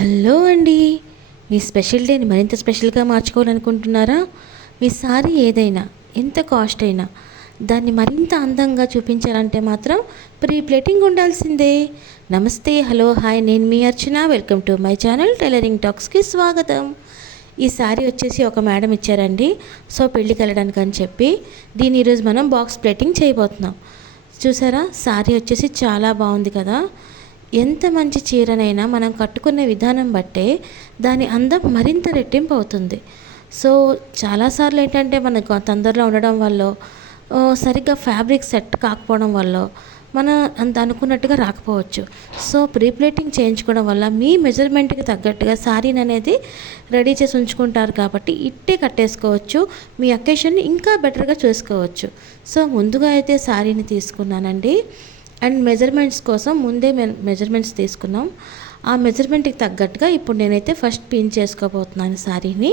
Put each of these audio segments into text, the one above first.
Hello అండి. మీ special డేని మరింత స్పెషల్గా మార్చుకోవాలనుకుంటున్నారా? మీ సారీ ఏదైనా ఎంత కాస్ట్ అయినా దాన్ని మరింత అందంగా చూపించాలంటే మాత్రం ప్రీ ప్లేటింగ్ ఉండాల్సిందే. నమస్తే, హలో, హాయ్, నేను మీ Archana. Welcome to my channel tailoring టాక్స్కి స్వాగతం. ఈ సారీ వచ్చేసి ఒక మేడం ఇచ్చారండి. సో పెళ్ళికి వెళ్ళడానికి అని చెప్పి దీన్ని ఈరోజు మనం బాక్స్ ప్లేటింగ్ చేయబోతున్నాం. చూసారా, సారీ వచ్చేసి చాలా బాగుంది కదా. ఎంత మంచి చీరనైనా మనం కట్టుకునే విధానం బట్టే దాని అందం మరింత రెట్టింపు అవుతుంది. సో చాలాసార్లు ఏంటంటే మనకు తొందరలో ఉండడం వల్ల, సరిగ్గా ఫ్యాబ్రిక్ సెట్ కాకపోవడం వల్ల మన అంత అనుకున్నట్టుగా రాకపోవచ్చు. సో ప్రీప్లేటింగ్ చేయించుకోవడం వల్ల మీ మెజర్మెంట్కి తగ్గట్టుగా శారీని అనేది రెడీ చేసి ఉంచుకుంటారు కాబట్టి ఇట్టే కట్టేసుకోవచ్చు. మీ అకేషన్ని ఇంకా బెటర్గా చూసుకోవచ్చు. సో ముందుగా అయితే శారీని తీసుకున్నానండి. అండ్ మెజర్మెంట్స్ కోసం ముందే మెజర్మెంట్స్ తీసుకున్నాం. ఆ మెజర్మెంట్కి తగ్గట్టుగా ఇప్పుడు నేనైతే ఫస్ట్ పిన్ చేసుకోబోతున్నాను శారీని.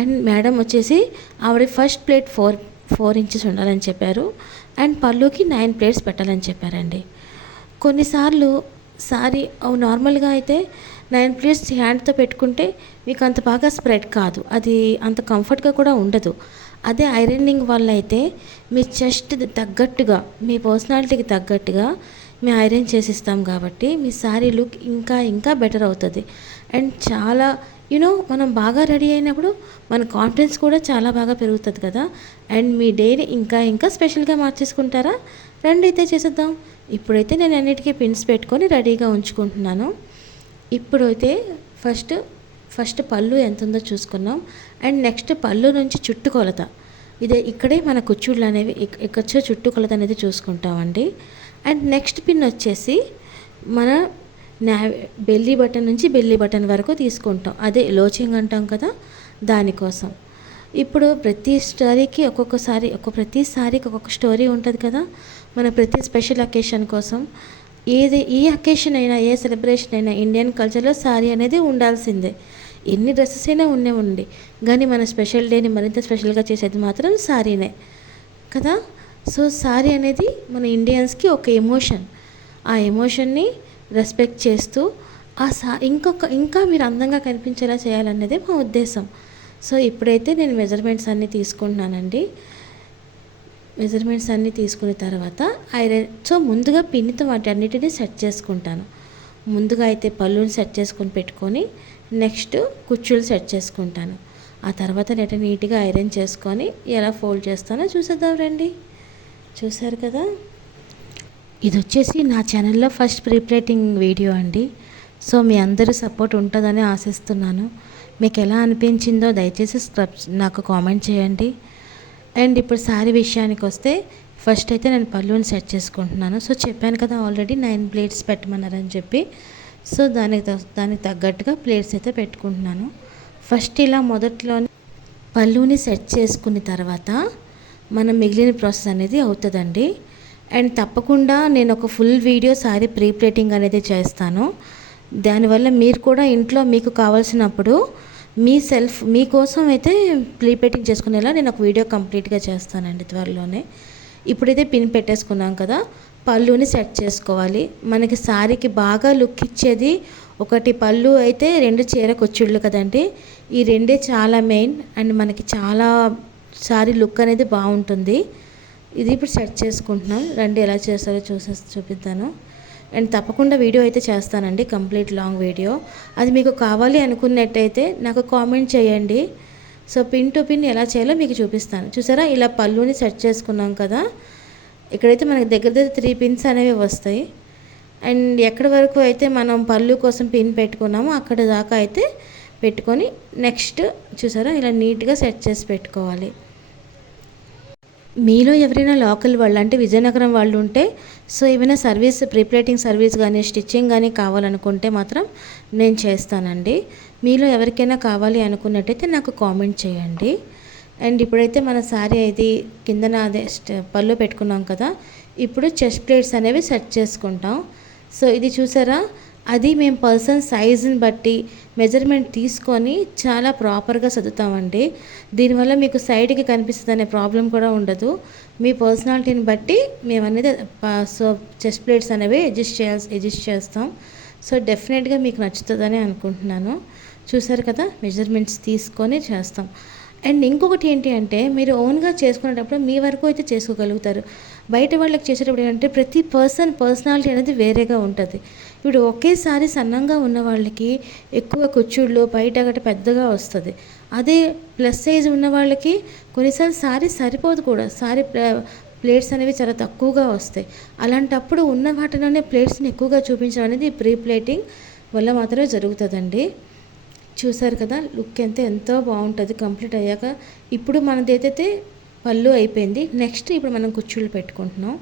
అండ్ మేడం వచ్చేసి ఆవిడ ఫస్ట్ ప్లేట్ 4 ఇంచెస్ ఉండాలని చెప్పారు. అండ్ పళ్ళుకి 9 ప్లేట్స్ పెట్టాలని చెప్పారండి. కొన్నిసార్లు శారీ నార్మల్గా అయితే 9 ప్లేట్స్ హ్యాండ్తో పెట్టుకుంటే మీకు అంత బాగా స్ప్రెడ్ కాదు, అది అంత కంఫర్ట్గా కూడా ఉండదు. అదే ఐరనింగ్ వల్ల అయితే మీ చెస్ట్ తగ్గట్టుగా, మీ పర్సనాలిటీకి తగ్గట్టుగా మేము ఐరన్ చేసిస్తాం కాబట్టి మీ శారీ లుక్ ఇంకా ఇంకా బెటర్ అవుతుంది. అండ్ చాలా మనం బాగా రెడీ అయినప్పుడు మన కాన్ఫిడెన్స్ కూడా చాలా బాగా పెరుగుతుంది కదా. అండ్ మీ డేని ఇంకా ఇంకా స్పెషల్గా మార్చేసుకుంటారా? రండి అయితే చేసేద్దాం. ఇప్పుడైతే నేను అన్నిటికీ పిన్స్ పెట్టుకొని రెడీగా ఉంచుకుంటున్నాను. ఇప్పుడైతే ఫస్ట్ పళ్ళు ఎంత ఉందో చూసుకున్నాం. అండ్ నెక్స్ట్ పళ్ళు నుంచి చుట్టుకొలత, ఇక్కడే మన కుచ్చుళ్ళు అనేవి ఇక్కడ చుట్టుకొలత అనేది చూసుకుంటామండి. అండ్ నెక్స్ట్ పిన్ వచ్చేసి మన బెల్లీ బటన్ నుంచి బెల్లీ బటన్ వరకు తీసుకుంటాం, అదే లోచింగ్ అంటాం కదా, దానికోసం. ఇప్పుడు ప్రతి స్టోరీకి ప్రతి సారీకి ఒక్కొక్క స్టోరీ ఉంటుంది కదా. మన ప్రతి స్పెషల్ అకేషన్ కోసం ఏ అకేషన్ అయినా, ఏ సెలబ్రేషన్ అయినా ఇండియన్ కల్చర్లో శారీ అనేది ఉండాల్సిందే. ఎన్ని డ్రెస్సెస్ అయినా ఉండి కానీ మన స్పెషల్ డేని మరింత స్పెషల్గా చేసేది మాత్రం శారీనే కదా. సో శారీ అనేది మన ఇండియన్స్కి ఒక ఎమోషన్. ఆ ఎమోషన్ని రెస్పెక్ట్ చేస్తూ ఇంకా మీరు అందంగా కనిపించేలా చేయాలన్నదే మా ఉద్దేశం. సో ఇప్పుడైతే నేను మెజర్మెంట్స్ అన్నీ తీసుకుంటున్నానండి. మెజర్మెంట్స్ అన్నీ తీసుకున్న తర్వాత సో ముందుగా పిన్నితో వాటి అన్నిటినీ సెట్ చేసుకుంటాను. ముందుగా అయితే పళ్ళుని సెట్ చేసుకొని పెట్టుకొని నెక్స్ట్ కుచ్చులు సెట్ చేసుకుంటాను. ఆ తర్వాత నీట్గా ఐరన్ చేసుకొని ఎలా ఫోల్డ్ చేస్తానో చూసేద్దాం రండి. చూసారు కదా, ఇది వచ్చేసి నా ఛానల్లో ఫస్ట్ ప్రీప్లేటింగ్ వీడియో అండి. సో మీ అందరూ సపోర్ట్ ఉంటుందని ఆశిస్తున్నాను. మీకు ఎలా అనిపించిందో దయచేసి నాకు కామెంట్ చేయండి. అండ్ ఇప్పుడు శారీ విషయానికి వస్తే ఫస్ట్ అయితే నేను పళ్ళుని సెట్ చేసుకుంటున్నాను. సో చెప్పాను కదా ఆల్రెడీ 9 ప్లేట్స్ పెట్టమన్నారని చెప్పి. సో దానికి తగ్గట్టుగా ప్లేట్స్ అయితే పెట్టుకుంటున్నాను. ఫస్ట్ ఇలా మొదట్లో పళ్ళుని సెట్ చేసుకున్న తర్వాత మనం మిగిలిన ప్రాసెస్ అనేది అవుతుందండి. అండ్ తప్పకుండా నేను ఒక ఫుల్ వీడియో శారీ ప్రీప్లేటింగ్ అనేది చేస్తాను. దానివల్ల మీరు కూడా ఇంట్లో మీకు కావాల్సినప్పుడు మీకోసం అయితే ప్రీప్లేటింగ్ చేసుకునేలా నేను ఒక వీడియో కంప్లీట్గా చేస్తానండి త్వరలోనే. ఇప్పుడైతే పిన్ పెట్టేసుకున్నాం కదా, పళ్ళుని సెట్ చేసుకోవాలి. మనకి శారీకి బాగా లుక్ ఇచ్చేది ఒకటి పళ్ళు అయితే 2 చీర కుచ్చుళ్ళు కదండి. ఈ రెండే చాలా మెయిన్. అండ్ మనకి చాలా శారీ లుక్ అనేది బాగుంటుంది. ఇది ఇప్పుడు సెట్ చేసుకుంటున్నాం. రండి ఎలా చేస్తారో చూపిస్తాను. అండ్ తప్పకుండా వీడియో అయితే చేస్తానండి, కంప్లీట్ లాంగ్ వీడియో. అది మీకు కావాలి అనుకున్నట్టయితే నాకు కామెంట్ చేయండి. సో పిన్ టు పిన్ ఎలా చేయాలో మీకు చూపిస్తాను. చూసారా, ఇలా పళ్ళుని సెట్ చేసుకున్నాం కదా. ఇక్కడైతే మనకి దగ్గర 3 పిన్స్ అనేవి వస్తాయి. అండ్ ఎక్కడి వరకు అయితే మనం పళ్ళు కోసం పిన్ పెట్టుకున్నామో అక్కడ దాకా అయితే పెట్టుకొని నెక్స్ట్ చూసారా ఇలా నీట్గా సెట్ చేసి పెట్టుకోవాలి. మీలో ఎవరైనా లోకల్ వాళ్ళు అంటే విజయనగరం వాళ్ళు ఉంటే సో ఏమైనా సర్వీస్, ప్రీప్లేటింగ్ సర్వీస్ కానీ స్టిచ్చింగ్ కానీ కావాలనుకుంటే మాత్రం నేను చేస్తానండి. మీలో ఎవరికైనా కావాలి అనుకున్నట్టయితే నాకు కామెంట్ చేయండి. అండ్ ఇప్పుడైతే మన శారీ అయితే కిందన అదే పళ్ళు పెట్టుకున్నాం కదా. ఇప్పుడు చెస్ట్ ప్లేట్స్ అనేవి సెట్ చేసుకుంటాం. సో ఇది చూసారా, అది మేము పర్సన్ సైజుని బట్టి మెజర్మెంట్ తీసుకొని చాలా ప్రాపర్గా సర్దుతామండి. దీనివల్ల మీకు సైడ్కి కనిపిస్తుంది అనే ప్రాబ్లం కూడా ఉండదు. మీ పర్సనాలిటీని బట్టి మేము అనేది సో చెస్ట్ ప్లేట్స్ అనేవి అడ్జస్ట్ చేస్తాం. సో డెఫినెట్గా మీకు నచ్చుతుందని అనుకుంటున్నాను. చూసారు కదా, మెజర్మెంట్స్ తీసుకొని చేస్తాం. అండ్ ఇంకొకటి ఏంటి అంటే, మీరు ఓన్గా చేసుకునేటప్పుడు మీ వరకు అయితే చేసుకోగలుగుతారు. బయట వాళ్ళకి చేసేటప్పుడు ఏంటంటే ప్రతి పర్సనాలిటీ అనేది వేరేగా ఉంటుంది. ఇప్పుడు ఒకేసారి సన్నంగా ఉన్న వాళ్ళకి ఎక్కువ కుచ్చుళ్ళు బయట గట్ట పెద్దగా వస్తుంది. అదే ప్లస్ సైజ్ ఉన్న వాళ్ళకి కొన్నిసార్లు సారీ సరిపోదు కూడా. ప్లేట్స్ అనేవి చాలా తక్కువగా వస్తాయి. అలాంటప్పుడు ఉన్న వాటిలోనే ప్లేట్స్ని ఎక్కువగా చూపించడం అనేది ప్రీ ప్లేటింగ్ వల్ల మాత్రమే జరుగుతుందండి. చూసారు కదా, లుక్ ఎంతో బాగుంటుంది కంప్లీట్ అయ్యాక. ఇప్పుడు మనది ఏదైతే పళ్ళు అయిపోయింది, నెక్స్ట్ ఇప్పుడు మనం కుచ్చుళ్ళు పెట్టుకుంటున్నాం.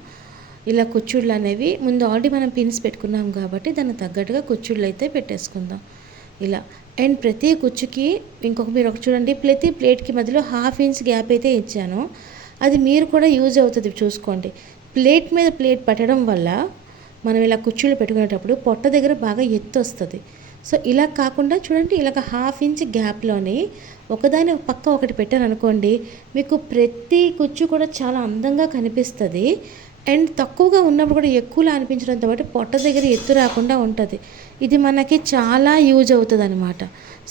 ఇలా కుచ్చుళ్ళు అనేవి ముందు ఆల్రెడీ మనం పిన్స్ పెట్టుకున్నాం కాబట్టి దానికి తగ్గట్టుగా కుచ్చుళ్ళు అయితే పెట్టేసుకుందాం ఇలా. అండ్ ప్రతి కుచ్చుకి మీరు ఒకటి చూడండి, ప్రతి ప్లేట్కి మధ్యలో 1/2 ఇంచ్ గ్యాప్ అయితే ఇచ్చాను. అది మీరు కూడా యూజ్ అవుతుంది చూసుకోండి. ప్లేట్ మీద ప్లేట్ పెట్టడం వల్ల మనం ఇలా కుచ్చుళ్ళు పెట్టుకునేటప్పుడు పొట్ట దగ్గర బాగా ఎత్తు వస్తుంది. సో ఇలా కాకుండా చూడండి, ఇలాగ 1/2 ఇంచ్ గ్యాప్లోని ఒకదాని పక్క ఒకటి పెట్టాను అనుకోండి, మీకు ప్రతి కుచ్చు కూడా చాలా అందంగా కనిపిస్తుంది. అండ్ తక్కువగా ఉన్నప్పుడు కూడా ఎక్కువలా అనిపించడంతో పాటు పొట్ట దగ్గర ఎత్తు రాకుండా ఉంటుంది. ఇది మనకి చాలా యూజ్ అవుతుంది అనమాట.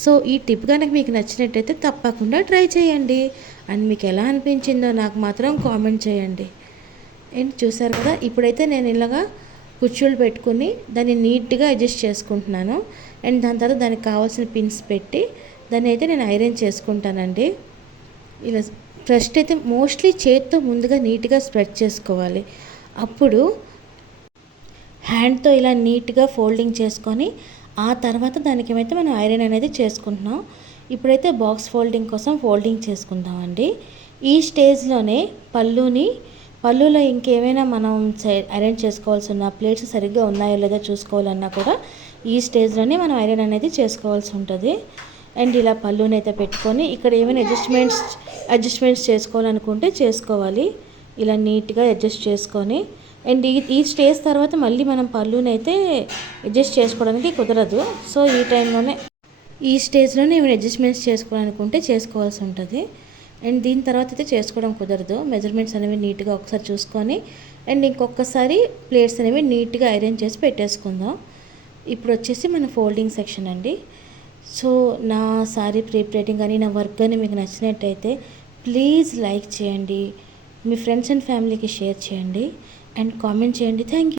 సో ఈ టిప్ కనుక మీకు నచ్చినట్టయితే తప్పకుండా ట్రై చేయండి. అండ్ మీకు ఎలా అనిపించిందో నాకు మాత్రం కామెంట్ చేయండి. అండ్ చూసారు కదా, ఇప్పుడైతే నేను ఇలాగా కుచ్చుళ్ళు పెట్టుకుని దాన్ని నీట్గా అడ్జస్ట్ చేసుకుంటున్నాను. అండ్ దాని తర్వాత దానికి కావాల్సిన పిన్స్ పెట్టి దాన్ని అయితే నేను ఐరన్ చేసుకుంటానండి. ఇలా ఫస్ట్ అయితే మోస్ట్లీ చేత్తో ముందుగా నీట్గా స్ప్రెడ్ చేసుకోవాలి. అప్పుడు హ్యాండ్తో ఇలా నీట్గా ఫోల్డింగ్ చేసుకొని ఆ తర్వాత దానికి ఏమైతే మనం ఐరన్ అనేది చేసుకుంటున్నాం. ఇప్పుడైతే బాక్స్ ఫోల్డింగ్ కోసం ఫోల్డింగ్ చేసుకుందామండి. ఈ స్టేజ్లోనే పళ్ళులో ఇంకేమైనా మనం ఐరన్ చేసుకోవాల్సి ఉన్న ప్లేట్స్ సరిగ్గా ఉన్నాయో లేదో చూసుకోవాలన్నా కూడా ఈ స్టేజ్లోనే మనం ఐరన్ అనేది చేసుకోవాల్సి ఉంటుంది. అండ్ ఇలా పళ్ళుని అయితే పెట్టుకొని ఇక్కడ ఏమైనా అడ్జస్ట్మెంట్స్ చేసుకోవాలనుకుంటే చేసుకోవాలి. ఇలా నీట్గా అడ్జస్ట్ చేసుకొని, అండ్ ఈ స్టేజ్ తర్వాత మళ్ళీ మనం పళ్ళుని అయితే అడ్జస్ట్ చేసుకోవడానికి కుదరదు. సో ఈ స్టేజ్లోనే ఏమైనా అడ్జస్ట్మెంట్స్ చేసుకోవాలనుకుంటే చేసుకోవాల్సి ఉంటుంది. అండ్ దీని తర్వాత అయితే చేసుకోవడం కుదరదు. మెజర్మెంట్స్ అనేవి నీట్గా ఒకసారి చూసుకొని అండ్ ఇంకొకసారి ప్లేట్స్ అనేవి నీట్గా ఐరన్ చేసి పెట్టేసుకుందాం. ఇప్పుడు వచ్చేసి మన ఫోల్డింగ్ సెక్షన్ అండి. సో నా సారీ ప్రీ ప్లేటింగ్ కానీ నా వర్క్ కానీ మీకు నచ్చినట్టయితే ప్లీజ్ లైక్ చేయండి, మీ ఫ్రెండ్స్ అండ్ ఫ్యామిలీకి షేర్ చేయండి అండ్ కామెంట్ చేయండి. Thank you.